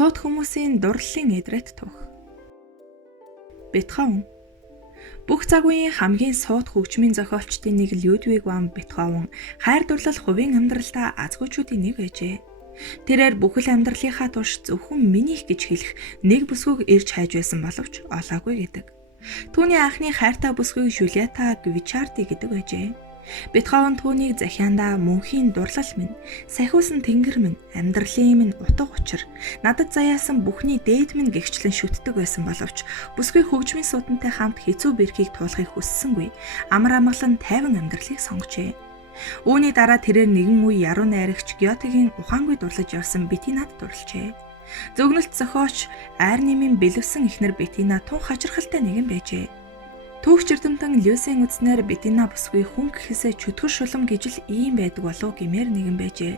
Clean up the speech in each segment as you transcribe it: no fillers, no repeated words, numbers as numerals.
Сууд хүмүүсийн дурлалын эдрет тух. Бетховен. Бүх цаг үеийн хамгийн сууд хөгжмийн зохиолчдын нэг Людвиг ван Бетховен хайр дурлал хувийн амьдралдаа азгуучуудын нэг байжээ. Тэрээр бүхэл амьдралынхаа турш зөвхөн минийх гэж хэлэх нэг бүсгүйг ирж хайж байсан боловч олоогүй гэдэг. Түүний анхны хайртай бүсгүйг Жюльетта Гвичарди гэдэг байжээ. Бетховен түүнийг захиандаа мөнхийн дурлал минь, сахиусан тэнгэр минь, амьдралын минь утга учир, надад заяасан бүхний дээд минь гэгчлэн шүтдэг байсан боловч бүсгүй хөгжмийн суудантай хамт хэцүү бэрхийг туулахыг хүссэнгүй. Амар амгалан тайван амьдралыг сонгожээ. Үүний дараа тэрээр нэгэн үе яруу найрагч Гётегийн ухаангүй дурлаж явсан Беттинад дурлжээ. Зөгнөлт зохиолч Арнимын бэлэвсэн эхнэр Беттина тун хачирхалтай нэгэн байжээ. Түүх эрдэмтэн Люсийн үзнээр Беттина бүсгүй хүн гэхээсээ чөтгөр шулам гэж л ийм байдаг болов гэмээр нэгэн байжээ.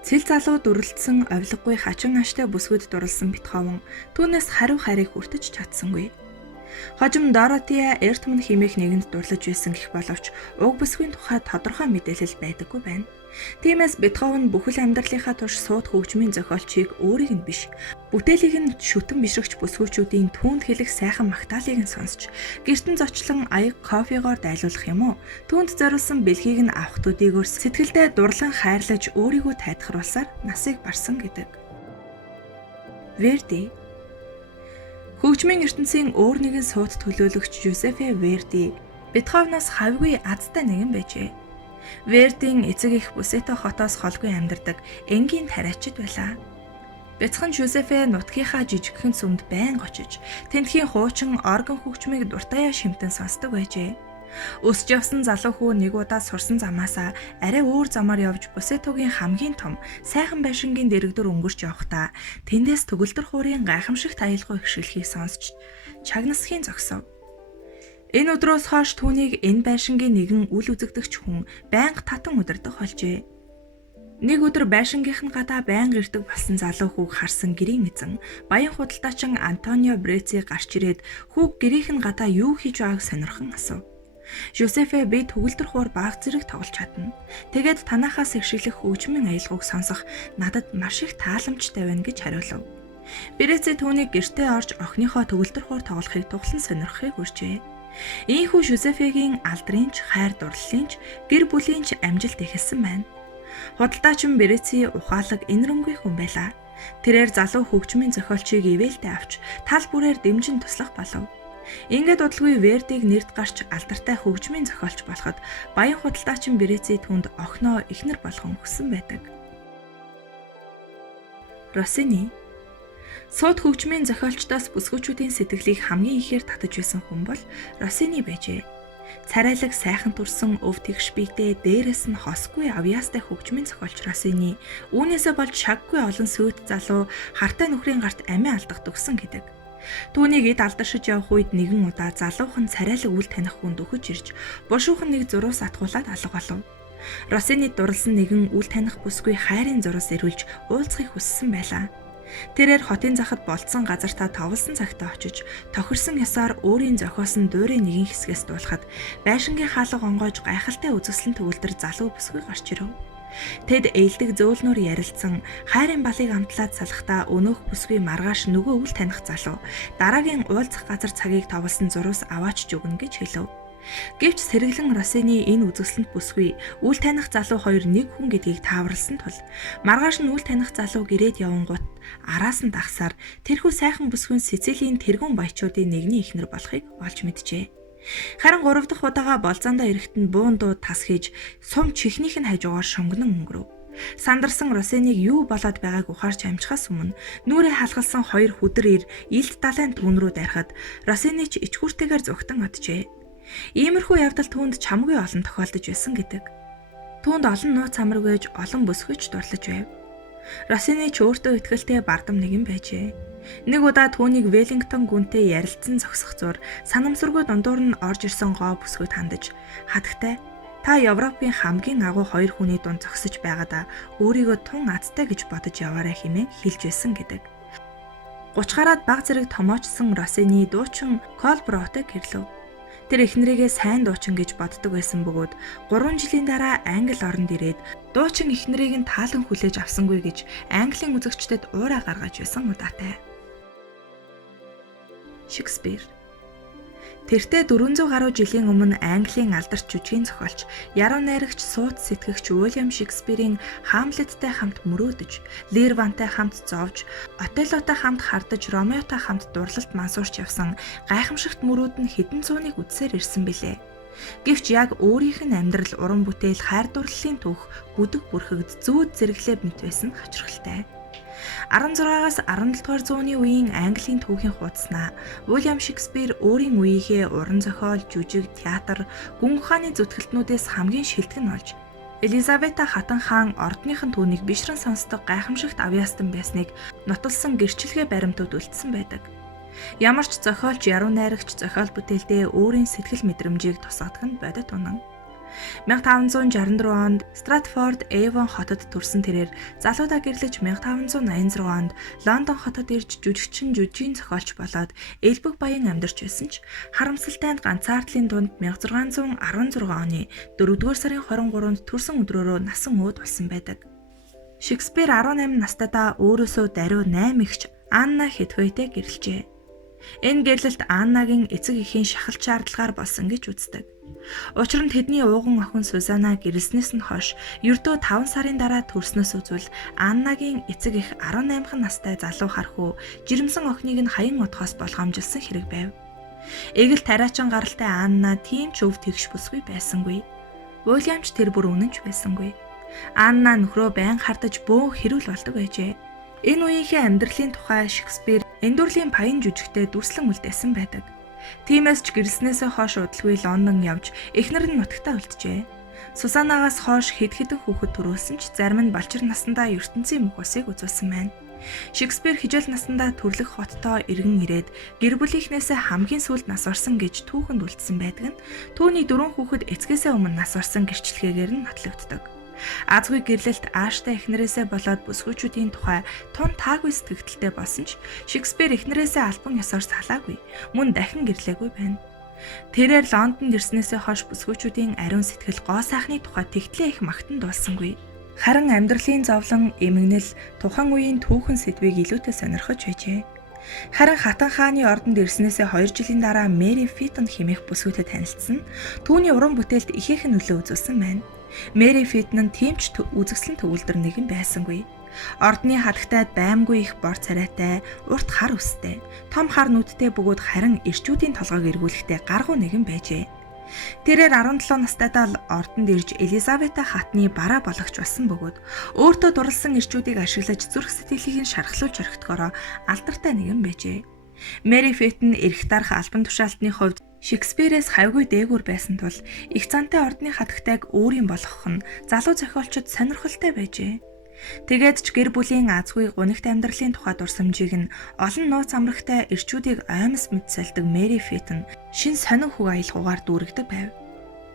Цэл залуу дүрлэлтсэн овлоггүй хачин аштай бүсгүйд дурлсан Бетховен түүнээс хариу хайрыг хүртэж чадсангүй. Хожим Доротия Эртман хэмээх нэгэнд дурлаж байсан гэх боловч уг бүсгүйн тухай тодорхой мэдээлэл байдаггүй байна. Тиймээс Бетховен бүхэл амьдралынхаа турш сууд хөгжмийн зохиолчийг өөрийг нь биш, бүтээлийг нь шүтэн бишрэгч бүсгүйчүүдийн түүнд хэлэх сайхан магтаалыг нь сонсч, гэртэн зочлон аяг кофегоор дайлуулах юм уу? Түүнд зориулсан бэлгийг нь авах төдийгөр сэтгэлдээ дурлан хайрлаж өөрийгөө тайтгаруулсаар насыг барсан гэдэг. Верди. Хөгжмийн ертөнцийн өөр нэгэн сууд төлөөлөгч Жюзеппе Верди Бетховенаас хавьгүй азтай нэгэн байжээ. Вердийн эцэг эх Бүсето хотоос холгүй амьдардаг энгийн тариачид байлаа. Бяцхан Жюзеппе нутгийнхаа жижигхэн сүмд байнга очиж тентхийн хуучин орган хөгжмийг дуртаяа шимтэн сонсдог байжээ. Өсч явсан залуу хүү нэг удаа сурсан замаасаа арай өөр замаар явж Бүсетогийн хамгийн том сайхан байшингийн дэрэгдүр өнгөрч явахдаа тэндээс төгөлдөр хуурын гайхамшигт аялгаа ихшгэлхийг сонсч чагнасхийн зогсов. Энэ өдрөөс хойш түүнийг энэ байшингийн нэгэн үл үзэгдэгч хүн байнга татан удирдах болжээ. Нэг өдөр байшингийнх нь гадаа байнга ирдэг болсон залуу хүүг харсан гэрийн эзэн баян худалдаачин Антонио Бреци гарч ирээд хүүг гэрийнх нь гадаа юу хийж байгааг сонирхон асуув. Жюзеппе би төгөлдөр хуур баг зэрэг тоглож чадна. Тэгээд танахаас ихшиглэх хөгжмийн аялгауг сонсох надад маш их тааламжтай байна гэж хариулав. Бреци түүнийг гэртээ орж охиныхоо төгөлдөр хуур тоглохыг тухлан сонирхохыг урьжээ. Ийхүү Жюзеппегийн алдрынч, хайр дурлалынч, гэр бүлийнч амжилт ихэлсэн байна. Худалдаачин Бреци ухаалаг инэрэнгүй хүн байлаа. Тэрээр залуу хөгжмийн зохиолчийг ивэлдээ авч тал бүрээр дэмжин туслах болов. Ингээд удалгүй Вердиг нэрд гарч алдартай хөгжмийн зохиолч болоход баян худалдаачин Бреци түнд охиноо эхнэр болгон хүссэн байдаг. Россини. Сууд хөгжмийн зохиолчдоос бүсгүйчүүдийн сэтгэлийг хамгийн ихээр татаж байсан хүн бол Россини байжээ. Царайлаг сайхан төрсөн өв тэгш биедээ дээрээс нь хосгүй авьяастай хөгжмийн зохиолч Россини үүнээсээ болж шаггүй олон сүйт залуу хартай нөхрийн гарт амиа алдах төгсөн гэдэг. Түүнийг эд алдаршиж явах үед нэгэн удаа залуухан царайлаг үл таних хүнд өгөж ирж бушуухан нэг зурус атгуулад алга болов. Россини дурлсан нэгэн үл таних бүсгүй хайрын зурус ирүүлж уулзахыг хүссэн байлаа. Тэрээр хотын захад болцсон газартаа товлсон цагтаа очиж тохирсон ёсоор өөрийн зохиосон дуурийн нэгэн хэсгээс дуулахад байшингийн хаалга онгойж гайхалтай үзэсгэлэн төгөлдөр залуу бүсгүй гарч ирэв. Тэд ээлдэг зөөлнөр ярилцсан хайрын балыг амтлаад салахдаа өнөөх бүсгүй маргааш нөгөө үл таних залуу дараагийн уулзах газар цагийг товлсон зурус аваач өгнө гэж хэлв. Гэвч сэргэлэн Россини энэ үзэсгэлэнт бүсгүй үл таних залуу хоёр нэг хүн гэдгийг тааварлсан тул маргааш нь үл таних залуу гэрээд явангууд араас нь дагсаар тэрхүү сайхан бүсгүйн Сицилийн тэргүүн баячуудын нэгний эхнэр болохыг олж мэджээ. Харин 3 дахь удаага болзондоо эрэхтэн буун дуу тас хийж сум чихнийх нь хажуугаар шонгонон өнгөрөв. Сандарсан Россиниг юу болоод байгааг ухаарч амжихаас өмнө нүрээ халгалсан хоёр хүдэр ир илт далайн түүн рүү дарахад Россини ч ичгүүртэйгээр зүгтэн оджээ. Иймэрхүү явдал түүнд чамгүй олон тохиолдож байсан гэдэг. Түүнд олон нууц амраг байж олон бүсгүйч дурлаж байв. Россини ч өөртөө итгэлтэй бардам нэгэн байжээ. Нэг удаа түүнийг Веллингтон гүнтэй ярилцсан зогсох зур санамсаргүй дундуур нь орж ирсэн гоо бүсгүйд хандаж хатагтай та Европын хамгийн агуу хоёр хүний дунд зогсож байгаадаа өөрийгөө тун азтай гэж бодож яваарай хэмээн хэлж байсан гэдэг. 30 гараад баг зэрэг томоочсон Россини дуучин Колбротыг гэрлэв. Тэр эхнэрийгээ сайн дуучин гэж боддог байсан бөгөөд 3 жилийн дараа Англи оронд ирээд дуучин эхнэрийг нь таалан хүлээж авсангүй гэж Английн үзэгчдэд уураа гаргаж байсан удаатай. Шекспир. Тэртээ 400 гаруй жилийн өмнө Английн алдарч жүжигийн зохиолч, яруу найрагч, сууц сэтгэгч Уильям Шекспирийн Хамлеттай хамт мөрөөдөж, Лир Вантай хамт зовж, Отеллотой хамт хардаж, Ромеотой хамт дурлалт мансуурч явсан гайхамшигт мөрөөд нь хэдэн зууныг үдсээр ирсэн билээ. Гэвч яг өөрийнх нь амьдрал, уран бүтээл, хайр дурлалын түүх бүдэг бүрхэгд зүүд зэрэглээ мэт байсан нь хачирхалтай. 16-аас 17 дугаар зууны үеийн Английн түүхийн хуудаснаа Уильям Шекспир өөрийн үеийнхээ уран зохиол, жүжиг, театр, гүн ухааны зүтгэлтнүүдээс хамгийн шилдэг нь болж Елизавета хатан хаан ордныхын түүнийг бишрэн сонсдог гайхамшигт авьяастан байсныг нотолсон гэрчлэгээ баримтууд үлдсэн байдаг. Ямар ч зохиолч, яруу найрагч зохиол бүтээлдээ өөрийн сэтгэл мэдрэмжийг тусгадаг нь бодит үнэн. 1564 онд Стратфорд Эйвон хотод төрсэн тэрээр залуудаа гэрлэж 1586 онд Лондон хотод ирж жүжигчин зохиолч болоод Элбэг баян амьдарч байсан ч харамсалтайнд ганцаардлын дунд 1616 оны 4-р сарын 23-нд төрсэн өдрөөрөө насан өөд болсон байдаг. Шекспир 18 настайдаа өөрөөсөө даруй 8 эгч Анна Хэдвейтэй гэрлэжээ. Энэ гэрлэлт Аннагийн эцэг эхийн шахалт шаардлагаар болсон гэж үздэг. Учир нь тэдний ууган охин Сюзанна гэрлснээс нь хойш ердөө 5 сарын дараа төрснөөс үзвэл Аннагийн эцэг эх 18 настай залуу хархүү жирэмсэн охиныг нь хаян удахаас болгоомжилсан хэрэг байв. Эгэл тариачин гаралтай Анна тийм ч өв тэгш бүсгүй байсангүй. Уильям ч тэр бүр үнэнч байсангүй. Анна нөхрөө байн хардаж бөөн хэрүүл болдог байжээ. Энэ үеийнхээ амьдралын тухай Шекспир эндүрлийн паян жүжигтээ дүрслэн үлдээсэн байдаг. Тиймээс ч гэрэлснээсээ хойш удалгүй Лондон явж эхнэр нь нутагтаа үлджээ. Сусанагаас хойш хэд хэдэн хүүхэд төрүүлсэн ч зарим нь балчир насандаа ертөнцийн мөх усыг үзүүлсэн байна. Шекспир хижээл насандаа төрлөх хоттоо иргэн ирээд гэр бүлийнхнээсээ хамгийн сүүлд нас орсон гэж түүхэнд үлдсэн байдаг нь түүний 4 хүүхэд эцгээсээ өмнө нас орсон гэрчлэгээр нь нотлогддог. Азгүй гэрлэлт ааштай эхнэрээсээ болоод бүсгүйчүүдийн тухай тун таагүй сэтгэгдэлтэй болсон ч Шекспир эхнэрээсээ албан ёсоор салаагүй, мөн дахин гэрлээгүй байна. Тэрээр Лондонд ирснээсээ хойш бүсгүйчүүдийн ариун сэтгэл гоо сайхны тухай тэгтлээ их магтан дуулсангүй. Харин амьдралын зовлон, эмгэнэл, тухайн үеийн түүхэн сэдвийг илүүтэй сонирхож байжээ. Харин хатан хааны ордонд ирснээсээ 2 жилийн дараа Мэри Фитон хэмээх бүсгүйтэй танилцсан, түүний уран бүтээлд ихээхэн нөлөө үзүүлсэн байна. Мэри Фитон нь тэмч үзэсгэлэн төгөлдөр нэгэн байсангүй. Ордны хатагтайд баймгүй их бор царайтай, урт хар үстэй, том хар нүдтэй бөгөөд харин эрчүүдийн толгойг эргүүлэхдээ гаргуу нэгэн байжээ. Тэрээр 17 настайдаа ордонд ирж Елизавета хатны бараа болгоч болсон бөгөөд өөртөө дурласан эрчүүдийг ашиглаж зүрх сэтгэлийг нь шархлуулж орхитгороо алдартай нэгэн байжээ. Мэри Фитон эрх дарах албан тушаалтны хувьд Шекспирээс хавьгүй дээгүүр байсан тул их зантай ордны хатагтайг өөрийн болгох нь залуу зохиолчид сонирхолтой байжээ. Тэгээд ч гэр бүлийн азгүй гунигт амьдралын тухай дурсамжийг нь олон нууц амрагтай эрчүүдийг аймс мэд сольдог Мэри Фитон шин сонин хөг аялгаугаар дүүрэгдэг байв.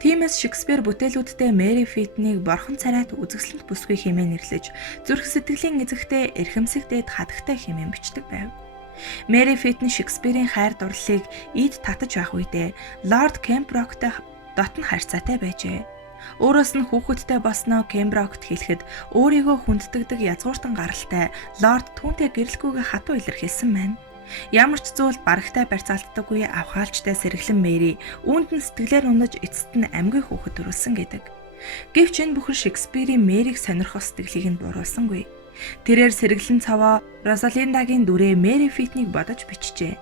Тиймээс Шекспир бүтээлүүддээ Мэри Фитоныг борхон царайт үзэсгэлэнт бүсгүй хэмээн нэрлэж зүрх сэтгэлийн эзэгтэй эрхэмсэгдээд хатагтай хэмээн бичдэг байв. Мэри Фитон Шекспирийн хайр дурлалыг эд татаж байх үедээ Лорд Кемброктой дотн харьцаатай байжээ. Өөрөөс нь хүүхэдтэй болсноо Кемброкт хэлэхэд өөрийгөө хүнддэгдэг язгууртан гаралтай Лорд түүнтэй гэрэлгүйгээ хатуу илэрхийлсэн байна. Ямар ч зүйлд барагтай барьцаалтдаггүй авхаалчтай сэргэлэн Мэри үүнд нь сэтгэлээр унаж эцэст нь амьгүй хүүхэд төрүүлсэн гэдэг. Гэвч энэ бүхэн Шекспирийн Мэрийг сонирхох сэтгэлийг нь буруулсангүй. Тэрээр сэргэлэн цаваа Розалиндагийн дүрээ Мэри Фитонийг бодож бичжээ.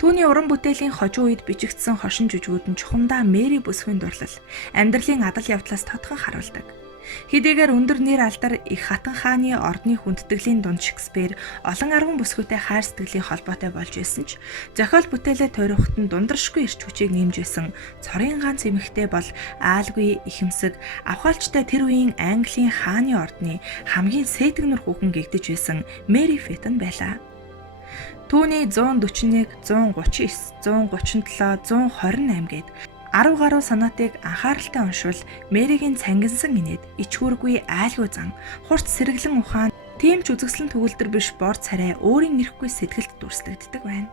Түүний уран бүтээлийн хожуу үед бичигдсэн хошин жүжгүүд нь чухамдаа Мэри бүсгүйн дурлал, амьдралын адал явдлаас тодхон харуулдаг. Хэдийгээр өндөр нэр алдар их хатан хааны ордны хүндтгэлийн дунд Шекспир олон арван бүсгүйтэй хайр сэтгэлийн холбоотой болж байсан ч зохиол бүтээлээ тойроход нь дундаршгүй эрч хүчийг нэмж байсан цорын ганц эмэгтэй бол аалгүй ихэмсэг авхаалчтай тэр үеийн Английн хааны ордны хамгийн сэтгнэр хүүхэн гэгдэж байсан Мэри Фитон байлаа. Түүний 141, 139, 137, 128 гээд 10 гаруй санаатыг анхааралтай уншвал Мэригийн цангинсан инээд, ичгүүргүй айлгүй зан, хурц сэргэлэн ухаан, тийм ч үзэсгэлэн төгөлдөр биш бор царай өөрийн нэрэхгүй сэтгэлд дүрслэгддэг байна.